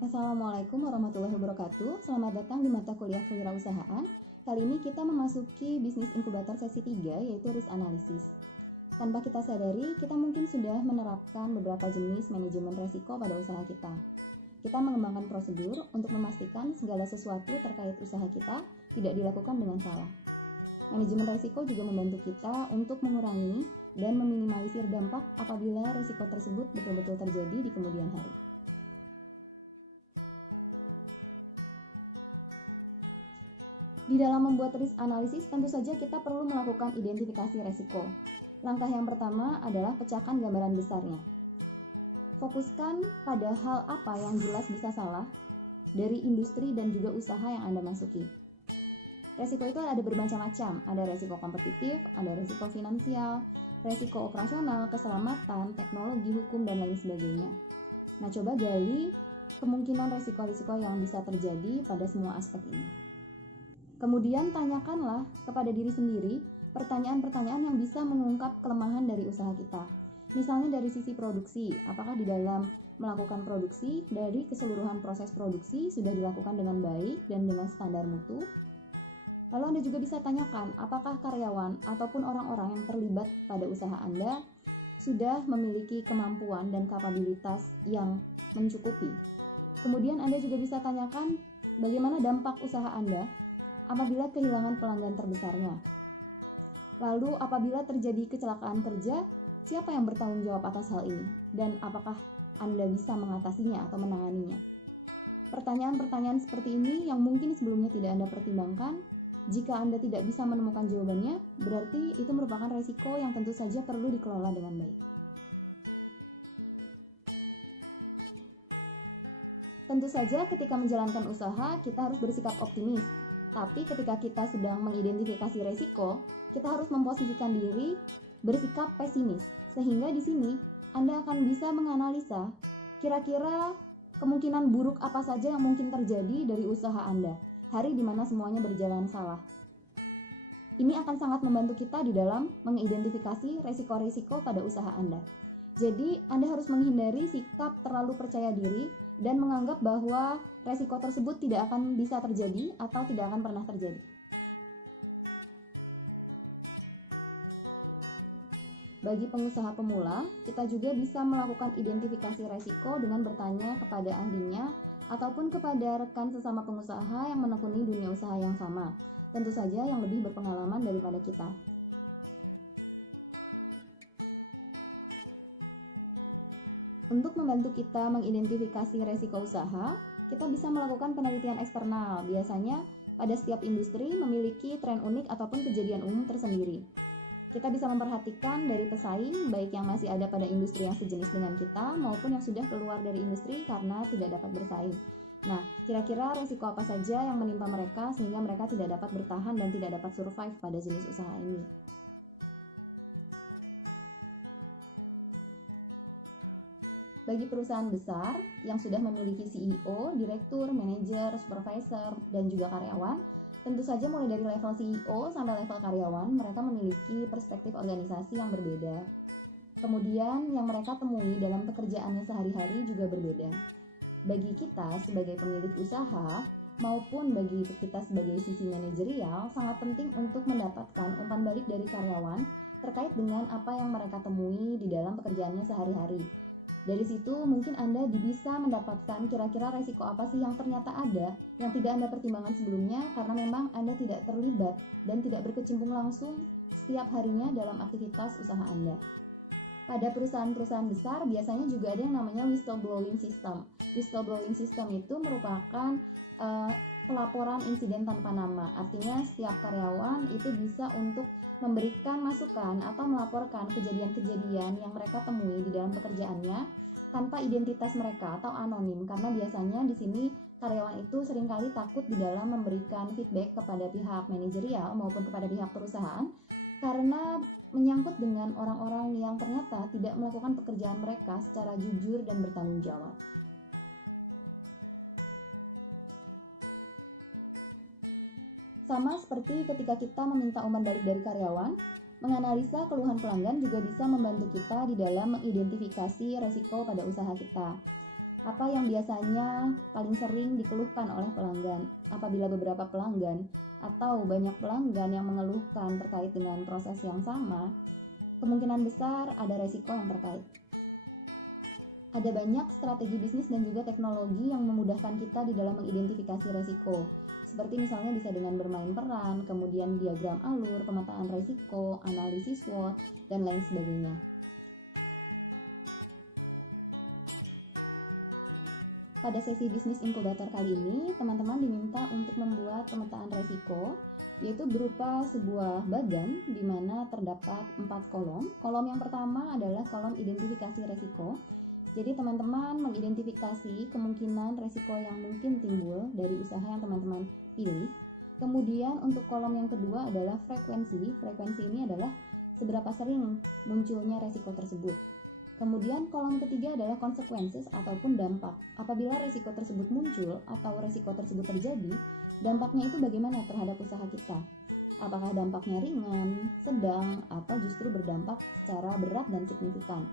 Assalamualaikum warahmatullahi wabarakatuh. Selamat datang di mata kuliah kewirausahaan. Kali ini kita memasuki bisnis inkubator sesi 3, yaitu risk analysis. Tanpa kita sadari, kita mungkin sudah menerapkan beberapa jenis manajemen resiko pada usaha kita. Kita mengembangkan prosedur untuk memastikan segala sesuatu terkait usaha kita tidak dilakukan dengan salah. Manajemen resiko juga membantu kita untuk mengurangi dan meminimalisir dampak apabila resiko tersebut betul-betul terjadi di kemudian hari. Di dalam membuat risk analysis, tentu saja kita perlu melakukan identifikasi resiko. Langkah yang pertama adalah pecahkan gambaran besarnya. Fokuskan pada hal apa yang jelas bisa salah dari industri dan juga usaha yang Anda masuki. Resiko itu ada bermacam-macam, ada resiko kompetitif, ada resiko finansial, resiko operasional, keselamatan, teknologi, hukum, dan lain sebagainya. Nah, coba gali kemungkinan resiko-resiko yang bisa terjadi pada semua aspek ini. Kemudian tanyakanlah kepada diri sendiri pertanyaan-pertanyaan yang bisa mengungkap kelemahan dari usaha kita. Misalnya dari sisi produksi, apakah di dalam melakukan produksi dari keseluruhan proses produksi sudah dilakukan dengan baik dan dengan standar mutu? Lalu Anda juga bisa tanyakan apakah karyawan ataupun orang-orang yang terlibat pada usaha Anda sudah memiliki kemampuan dan kapabilitas yang mencukupi. Kemudian Anda juga bisa tanyakan bagaimana dampak usaha Anda apabila kehilangan pelanggan terbesarnya. Lalu apabila terjadi kecelakaan kerja, siapa yang bertanggung jawab atas hal ini? Dan apakah Anda bisa mengatasinya atau menanganinya? Pertanyaan-pertanyaan seperti ini yang mungkin sebelumnya tidak Anda pertimbangkan, jika Anda tidak bisa menemukan jawabannya, berarti itu merupakan resiko yang tentu saja perlu dikelola dengan baik. Tentu saja ketika menjalankan usaha, kita harus bersikap optimis. Tapi ketika kita sedang mengidentifikasi resiko, kita harus memposisikan diri bersikap pesimis. Sehingga di sini Anda akan bisa menganalisa kira-kira kemungkinan buruk apa saja yang mungkin terjadi dari usaha Anda, hari di mana semuanya berjalan salah. Ini akan sangat membantu kita di dalam mengidentifikasi resiko-resiko pada usaha Anda. Jadi, Anda harus menghindari sikap terlalu percaya diri dan menganggap bahwa resiko tersebut tidak akan bisa terjadi atau tidak akan pernah terjadi. Bagi pengusaha pemula, kita juga bisa melakukan identifikasi resiko dengan bertanya kepada ahlinya ataupun kepada rekan sesama pengusaha yang menekuni dunia usaha yang sama. Tentu saja yang lebih berpengalaman daripada kita. Untuk membantu kita mengidentifikasi resiko usaha, kita bisa melakukan penelitian eksternal. Biasanya pada setiap industri memiliki tren unik ataupun kejadian umum tersendiri. Kita bisa memperhatikan dari pesaing, baik yang masih ada pada industri yang sejenis dengan kita, maupun yang sudah keluar dari industri karena tidak dapat bersaing. Nah, kira-kira resiko apa saja yang menimpa mereka sehingga mereka tidak dapat bertahan dan tidak dapat survive pada jenis usaha ini. Bagi perusahaan besar yang sudah memiliki CEO, direktur, manajer, supervisor, dan juga karyawan, tentu saja mulai dari level CEO sampai level karyawan, mereka memiliki perspektif organisasi yang berbeda. Kemudian yang mereka temui dalam pekerjaannya sehari-hari juga berbeda. Bagi kita sebagai pemilik usaha, maupun bagi kita sebagai sisi manajerial, sangat penting untuk mendapatkan umpan balik dari karyawan terkait dengan apa yang mereka temui di dalam pekerjaannya sehari-hari. Dari situ mungkin Anda bisa mendapatkan kira-kira resiko apa sih yang ternyata ada yang tidak Anda pertimbangkan sebelumnya karena memang Anda tidak terlibat dan tidak berkecimpung langsung setiap harinya dalam aktivitas usaha Anda. Pada perusahaan-perusahaan besar biasanya juga ada yang namanya whistleblowing system. Whistleblowing system itu merupakan pelaporan insiden tanpa nama. Artinya setiap karyawan itu bisa untuk memberikan masukan atau melaporkan kejadian-kejadian yang mereka temui di dalam pekerjaannya tanpa identitas mereka atau anonim, karena biasanya di sini karyawan itu seringkali takut di dalam memberikan feedback kepada pihak manajerial maupun kepada pihak perusahaan karena menyangkut dengan orang-orang yang ternyata tidak melakukan pekerjaan mereka secara jujur dan bertanggung jawab. Sama seperti ketika kita meminta umpan balik dari karyawan, menganalisa keluhan pelanggan juga bisa membantu kita di dalam mengidentifikasi resiko pada usaha kita. Apa yang biasanya paling sering dikeluhkan oleh pelanggan? Apabila beberapa pelanggan atau banyak pelanggan yang mengeluhkan terkait dengan proses yang sama, kemungkinan besar ada resiko yang terkait. Ada banyak strategi bisnis dan juga teknologi yang memudahkan kita di dalam mengidentifikasi resiko. Seperti misalnya bisa dengan bermain peran, kemudian diagram alur, pemetaan resiko, analisis SWOT, dan lain sebagainya. Pada sesi bisnis inkubator kali ini, teman-teman diminta untuk membuat pemetaan resiko, yaitu berupa sebuah bagan di mana terdapat 4 kolom. Kolom yang pertama adalah kolom identifikasi resiko. Jadi teman-teman mengidentifikasi kemungkinan resiko yang mungkin timbul dari usaha yang teman-teman pilih. Kemudian untuk kolom yang kedua adalah frekuensi. Frekuensi ini adalah seberapa sering munculnya resiko tersebut. Kemudian kolom ketiga adalah consequences ataupun dampak. Apabila resiko tersebut muncul atau resiko tersebut terjadi, dampaknya itu bagaimana terhadap usaha kita? Apakah dampaknya ringan, sedang, atau justru berdampak secara berat dan signifikan?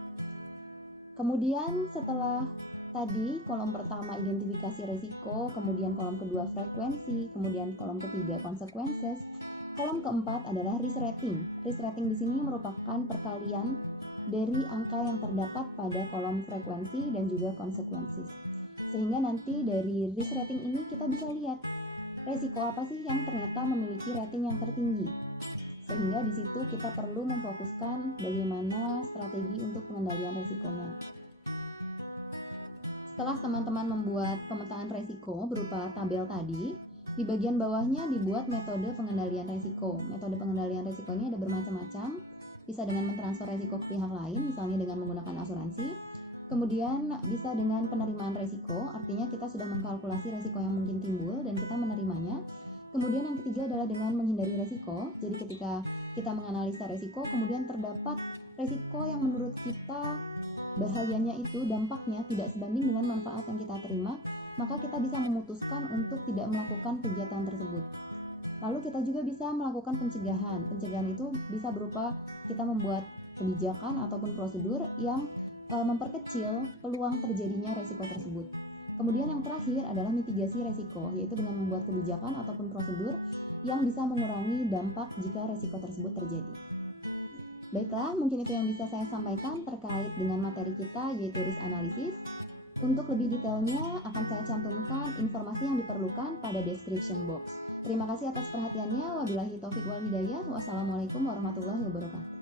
Kemudian setelah tadi kolom pertama identifikasi resiko, kemudian kolom kedua frekuensi, kemudian kolom ketiga consequences, kolom keempat adalah risk rating. Risk rating di sini merupakan perkalian dari angka yang terdapat pada kolom frekuensi dan juga consequences. Sehingga nanti dari risk rating ini kita bisa lihat resiko apa sih yang ternyata memiliki rating yang tertinggi. Sehingga di situ kita perlu memfokuskan bagaimana strategi untuk pengendalian resikonya. Setelah teman-teman membuat pemetaan resiko berupa tabel tadi, di bagian bawahnya dibuat metode pengendalian resiko. Metode pengendalian resiko ini ada bermacam-macam, bisa dengan mentransfer resiko ke pihak lain, misalnya dengan menggunakan asuransi. Kemudian bisa dengan penerimaan resiko, artinya kita sudah mengkalkulasi resiko yang mungkin timbul dan kita menerimanya. Kemudian yang ketiga adalah dengan menghindari resiko. Jadi ketika kita menganalisa resiko, kemudian terdapat resiko yang menurut kita bahayanya itu, dampaknya tidak sebanding dengan manfaat yang kita terima, maka kita bisa memutuskan untuk tidak melakukan kegiatan tersebut. Lalu kita juga bisa melakukan pencegahan. Pencegahan itu bisa berupa kita membuat kebijakan ataupun prosedur yang memperkecil peluang terjadinya resiko tersebut. Kemudian yang terakhir adalah mitigasi resiko, yaitu dengan membuat kebijakan ataupun prosedur yang bisa mengurangi dampak jika resiko tersebut terjadi. Baiklah, mungkin itu yang bisa saya sampaikan terkait dengan materi kita, yaitu risk analysis. Untuk lebih detailnya akan saya cantumkan informasi yang diperlukan pada description box. Terima kasih atas perhatiannya. Wabillahi taufiq wal hidayah. Wassalamualaikum warahmatullahi wabarakatuh.